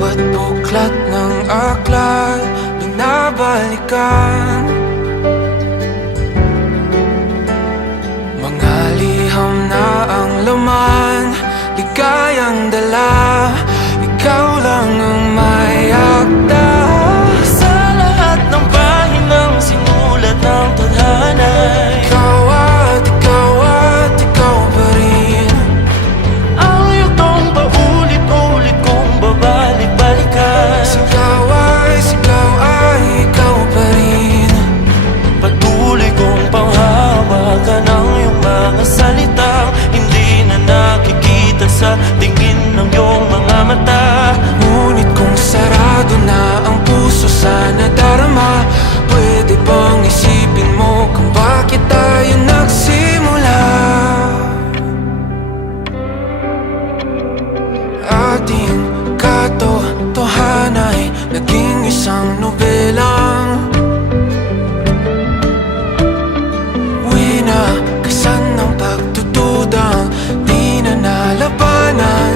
Bawat buklat ng aklat binabalikan, mga liham na ang laman, ligayang dala. Ikaw lang ang may akda sa lahat ng pahinang sinulat ng tadhana. Ikaw at ikaw pa rin. Ang yugtong paulit-ulit kong babalik-balikan. Sigaw ay ikaw pa rin. Patuloy kong panghawakan ang iyong mga salitang hindi na nakikita sa tingin ng iyong mga mata. Ngunit kung sarado na ang puso sa nadarama, pwede bang isipin mo kung bakit tayo nagsimula? Ating katotohanay naging isang nobelang winakasan ng pagtutudang di na nalabanan.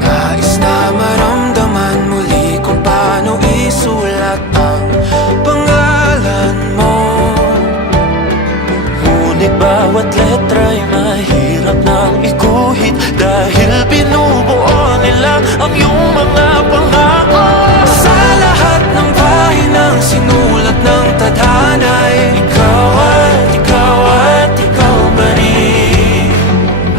Nais na maramdaman muli kung paano isulat ang pangalan mo. Ngunit bawat letra'y mahirap nang iguhit dahil binubuo nila ang iyong mga pangako. Sa lahat ng pahinang sinulat ng tadhana'y Ikaw ikaw pa rin.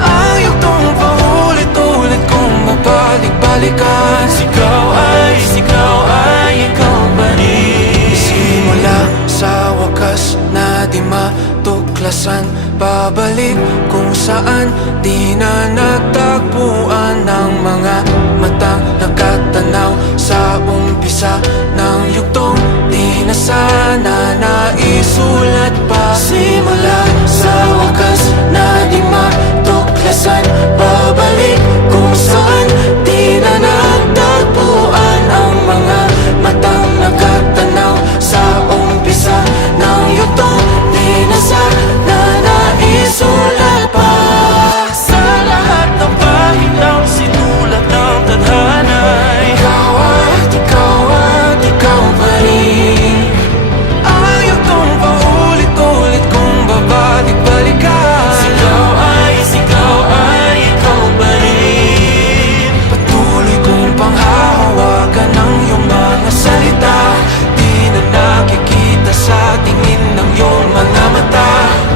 ang yugtong paulit-ulit kong mabalik-balikan. Sigaw ay ikaw pa rin. Simula sa wakas na di matuklasan, pabalik kung saan di na natagpuan ng mga matang nakatanaw sa umpisa ng yugtong di na sana naisulat pa. Simula sa wakas na di matuklasan, pabalik kung saan di na natagpuan ang mga matang nakatanaw sa umpisa ng yugtong di na sana naisulat pa. Sa lahat ng pahinang sinulat ng tadhana, Ikaw at ikaw pa rin. Ang yugtong paulit-ulit kong babalik-balikan. Sigaw ay ikaw pa rin. Patuloy kong panghahawakan ang iyong mga salita, di na nakikita sa tingin ng iyong mga mata.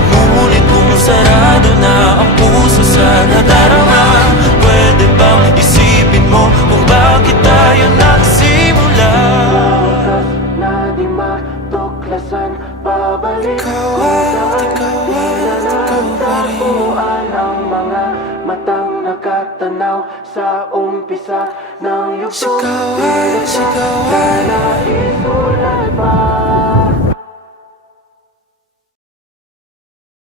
Ngunit kung sarado na ang puso sa nadarama, pwede bang isipin mo kung bakit tayo nagsimula? Na di matuklasan, pabalik ikaw at ikaw pa rin. Ang mga matang nakatanaw sa umpisa ng yugtong. Sigaw ay